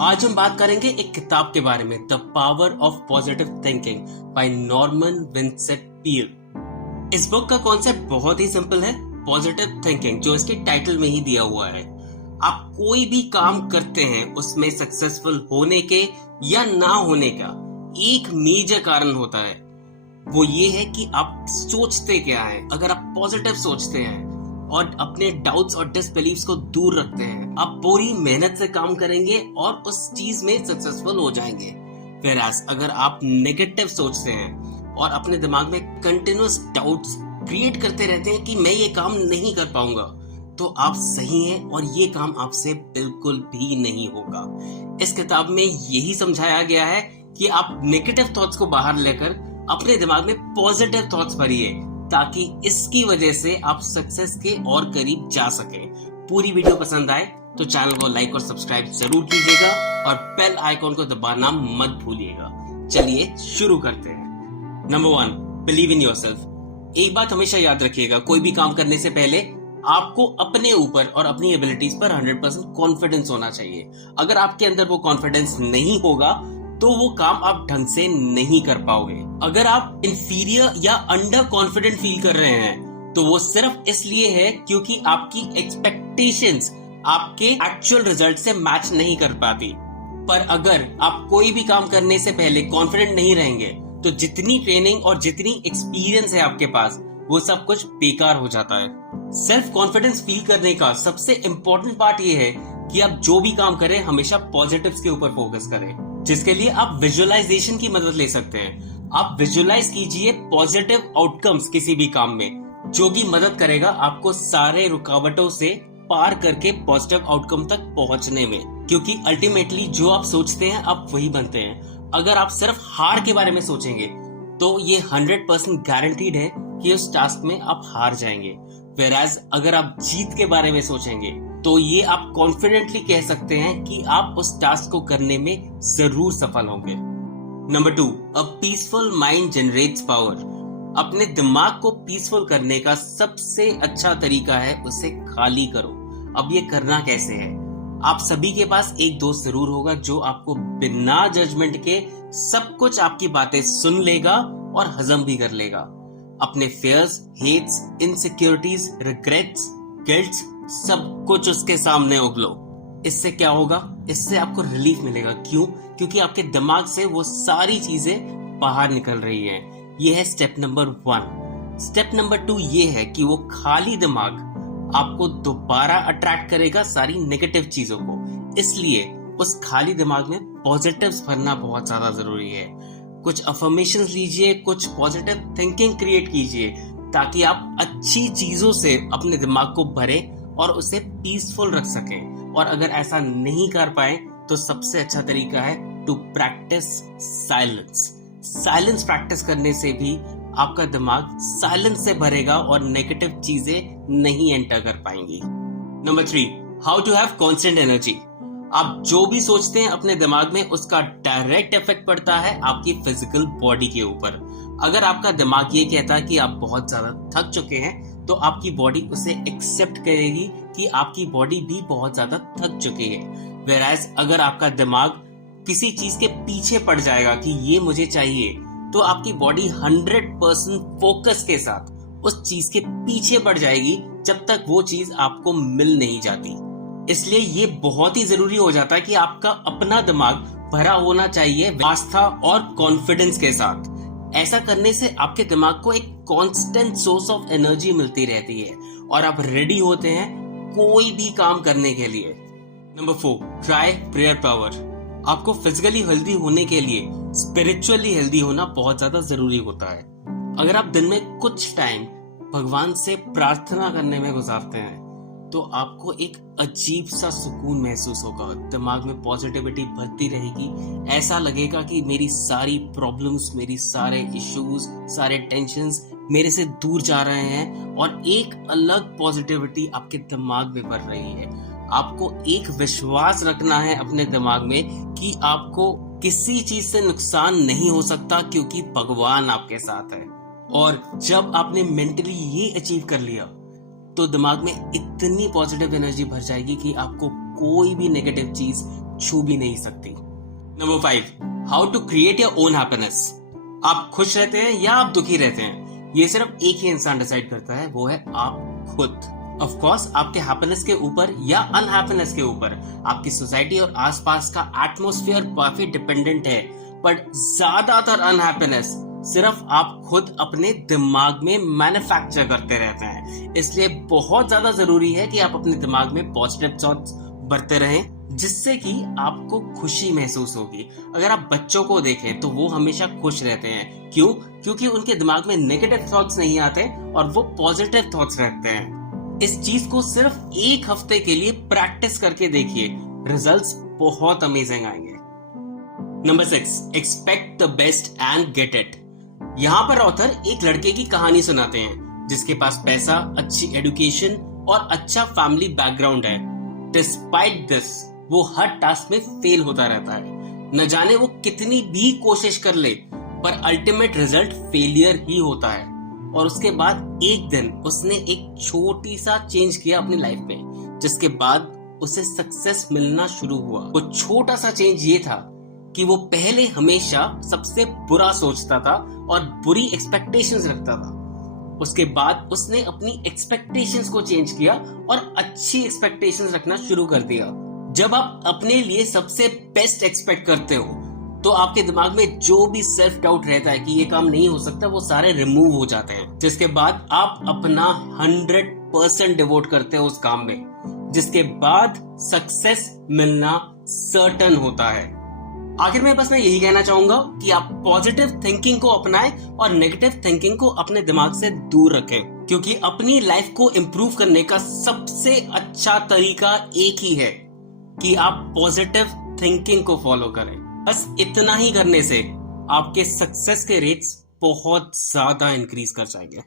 आज हम बात करेंगे एक किताब के बारे में, the power of positive thinking by Norman Vincent Peale. इस बुक का कॉन्सेप्ट बहुत ही सिंपल है, पॉजिटिव थिंकिंग, जो इसके टाइटल में ही दिया हुआ है। आप कोई भी काम करते हैं उसमें सक्सेसफुल होने के या ना होने का एक मेजर कारण होता है, वो ये है कि आप सोचते क्या है। अगर आप पॉजिटिव सोचते हैं और अपने डाउट्स और डिसबिलीव्स को दूर रखते हैं, आप पूरी मेहनत से काम करेंगे और उस चीज में सक्सेसफुल हो जाएंगे। Whereas अगर आप नेगेटिव सोचते हैं और अपने दिमाग में कंटिन्यूअस डाउट्स क्रिएट करते रहते हैं कि मैं ये काम नहीं कर पाऊंगा, तो आप सही हैं और ये काम आपसे बिल्कुल भी नहीं होगा। इस किताब में यही समझाया गया है कि आप नेगेटिव थॉट्स को बाहर लेकर अपने दिमाग में पॉजिटिव थॉट्स भरिए, ताकि इसकी वजह से आप सक्सेस के और करीब जा सके। पूरी वीडियो पसंद आए तो चैनल को लाइक और सब्सक्राइब जरूर कीजिएगा और बेल आइकॉन को दबाना मत भूलिएगा। चलिए शुरू करते हैं। Number 1, believe in yourself. एक बात हमेशा याद रखिएगा, कोई भी काम करने से पहले आपको अपने ऊपर और अपनी एबिलिटीज पर 100% कॉन्फिडेंस होना चाहिए। अगर आपके अंदर वो कॉन्फिडेंस नहीं होगा तो वो काम आप ढंग से नहीं कर पाओगे। अगर आप इंफीरियर या अंडर कॉन्फिडेंट फील कर रहे हैं तो वो सिर्फ इसलिए है क्योंकि आपकी एक्सपेक्टेशंस आपके एक्चुअल रिजल्ट से मैच नहीं कर पाती। पर अगर आप कोई भी काम करने से पहले कॉन्फिडेंट नहीं रहेंगे तो जितनी ट्रेनिंग और जितनी एक्सपीरियंस है आपके पास, वो सब कुछ बेकार हो जाता है। सेल्फ कॉन्फिडेंस फील करने का सबसे इंपॉर्टेंट पार्ट ये है कि आप जो भी काम करें हमेशा पॉजिटिव्स के ऊपर फोकस करें, जिसके लिए आप विजुअलाइजेशन की मदद ले सकते हैं। आप विजुअलाइज कीजिए पॉजिटिव आउटकम्स किसी भी काम में, जो कि मदद करेगा आपको सारे रुकावटों से पार करके पॉजिटिव आउटकम तक पहुंचने में। क्योंकि अल्टीमेटली जो आप सोचते हैं आप वही बनते हैं। अगर आप सिर्फ हार के बारे में सोचेंगे तो ये 100% गारंटीड है कि उस टास्क में आप हार जाएंगे। Whereas अगर आप जीत के बारे में सोचेंगे तो ये आप कॉन्फिडेंटली कह सकते हैं कि आप उस टास्क को करने में जरूर सफल होंगे। Number 2, a peaceful mind generates power. अपने दिमाग को पीसफुल करने का सबसे अच्छा तरीका है उसे खाली करो। अब ये करना कैसे है? आप सभी के पास एक दोस्त जरूर होगा जो आपको बिना जजमेंट के सब कुछ आपकी बातें सुन लेगा और हजम भी कर लेगा। अपने fears, hates, insecurities, regrets, guilts, सब कुछ उसके सामने उगलो। इससे क्या होगा? इससे आपको रिलीफ मिलेगा। क्यों? क्योंकि आपके दिमाग से वो सारी चीजें बाहर निकल रही हैं। ये है स्टेप नंबर 1। स्टेप नंबर 2 ये है कि वो खाली दिमाग आपको दोबारा अट्रैक्ट करेगा सारी नेगेटिव चीजों को। इसलिए उस खाली दिमाग में पॉजिटिव्स भरना बहुत ज्यादा जरूरी है। कुछ अफर्मेशंस लीजिए, कुछ पॉजिटिव थिंकिंग क्रिएट कीजिए, ताकि आप अच्छी चीजों से अपने दिमाग को भरें और उसे पीसफुल रख सकें। और अगर ऐसा नहीं कर पाए तो सबसे अच्छा तरीका है to practice silence. Silence practice करने से भी आपका दिमाग साइलेंस से भरेगा और नेगेटिव चीजें नहीं एंटर कर पाएंगी। Number 3, how to have constant energy. आप जो भी सोचते हैं अपने दिमाग में, उसका डायरेक्ट इफेक्ट पड़ता है आपकी फिजिकल बॉडी के ऊपर। अगर आपका दिमाग ये कहता है कि आप बहुत ज्यादा थक चुके हैं, तो आपकी बॉडी उसे एक्सेप्ट करेगी कि आपकी बॉडी भी बहुत ज्यादा थक चुकी है। Whereas अगर आपका दिमाग किसी चीज के पीछे पड़ जाएगा कि ये मुझे चाहिए, तो आपकी बॉडी 100% फोकस के साथ उस चीज के पीछे पड़ जाएगी जब तक वो चीज आपको मिल नहीं जाती। इसलिए ये बहुत ही जरूरी हो जाता है कि आपका अपना दिमाग भरा होना चाहिए आस्था और कॉन्फिडेंस के साथ। ऐसा करने से आपके दिमाग को एक कांस्टेंट सोर्स ऑफ एनर्जी मिलती रहती है और आप रेडी होते हैं कोई भी काम करने के लिए। Number 4, try prayer power. आपको फिजिकली हेल्दी होने के लिए स्पिरिचुअली हेल्दी होना बहुत ज्यादा जरूरी होता है। अगर आप दिन में कुछ टाइम भगवान से प्रार्थना करने में गुजारते हैं तो आपको एक अजीब सा सुकून महसूस होगा। दिमाग में पॉजिटिविटी भरती रहेगी। ऐसा लगेगा कि मेरी सारी प्रॉब्लम्स, मेरी सारे इश्यूज, सारे टेंशन्स मेरे से दूर जा रहे हैं और एक अलग पॉजिटिविटी आपके दिमाग में भर रही है। आपको एक विश्वास रखना है अपने दिमाग में कि आपको किसी चीज से नुकसान नहीं हो सकता, क्योंकि भगवान आपके साथ है। और जब आपने मेंटली ये अचीव कर लिया तो दिमाग में इतनी पॉजिटिव एनर्जी भर जाएगी कि आपको कोई भी नेगेटिव चीज छू भी नहीं सकती। Number 5, how to create your own happiness. आप खुश रहते हैं या आप दुखी रहते हैं, ये सिर्फ एक ही इंसान डिसाइड करता है, वो है आप खुद। ऑफ कोर्स आपके हैप्पीनेस के ऊपर या अनहैप्पीनेस के ऊपर आपकी सोसाइटी और आसपास का एटमॉस्फेयर काफी डिपेंडेंट है, बट ज्यादातर अनहैप्पीनेस सिर्फ आप खुद अपने दिमाग में मैन्युफैक्चर करते रहते हैं। इसलिए बहुत ज्यादा जरूरी है कि आप अपने दिमाग में पॉजिटिव थॉट्स भरते रहें, जिससे कि आपको खुशी महसूस होगी। अगर आप बच्चों को देखें तो वो हमेशा खुश रहते हैं। क्यों? क्योंकि उनके दिमाग में नेगेटिव थॉट्स नहीं आते और वो पॉजिटिव थॉट्स रखते हैं। इस चीज को सिर्फ एक हफ्ते के लिए प्रैक्टिस करके देखिए, रिजल्ट्स बहुत अमेजिंग आएंगे। Number 6, expect the best and get it. यहाँ पर ऑथर एक लड़के की कहानी सुनाते हैं जिसके पास पैसा, अच्छी एजुकेशन और अच्छा फैमिली बैकग्राउंड है। डिस्पाइट दिस वो हर टास्क में फेल होता रहता है। न जाने वो कितनी भी कोशिश कर ले, पर अल्टीमेट रिजल्ट फेलियर ही होता है। और उसके बाद एक दिन उसने एक छोटी सा चेंज किया अपनी लाइफ में, जिसके बाद उसे सक्सेस मिलना शुरू हुआ। वो छोटा सा चेंज ये था कि वो पहले हमेशा सबसे बुरा सोचता था और बुरी एक्सपेक्टेशंस रखता था। उसके बाद उसने अपनी एक्सपेक्टेशंस को चेंज किया और अच्छी एक्सपेक्टेशंस रखना शुरू कर दिया। जब आप अपने लिए सबसे बेस्ट एक्सपेक्ट करते हो तो आपके दिमाग में जो भी सेल्फ डाउट रहता है कि ये काम नहीं हो सकता, वो सारे रिमूव हो जाते हैं, जिसके बाद आप अपना 100% डिवोट करते हो उस काम में, जिसके बाद सक्सेस मिलना सर्टेन होता है। आखिर में बस मैं यही कहना चाहूंगा कि आप पॉजिटिव थिंकिंग को अपनाएं और नेगेटिव थिंकिंग को अपने दिमाग से दूर रखें, क्योंकि अपनी लाइफ को इम्प्रूव करने का सबसे अच्छा तरीका एक ही है कि आप पॉजिटिव थिंकिंग को फॉलो करें। बस इतना ही करने से आपके सक्सेस के रेट्स बहुत ज्यादा इंक्रीज कर जाएंगे।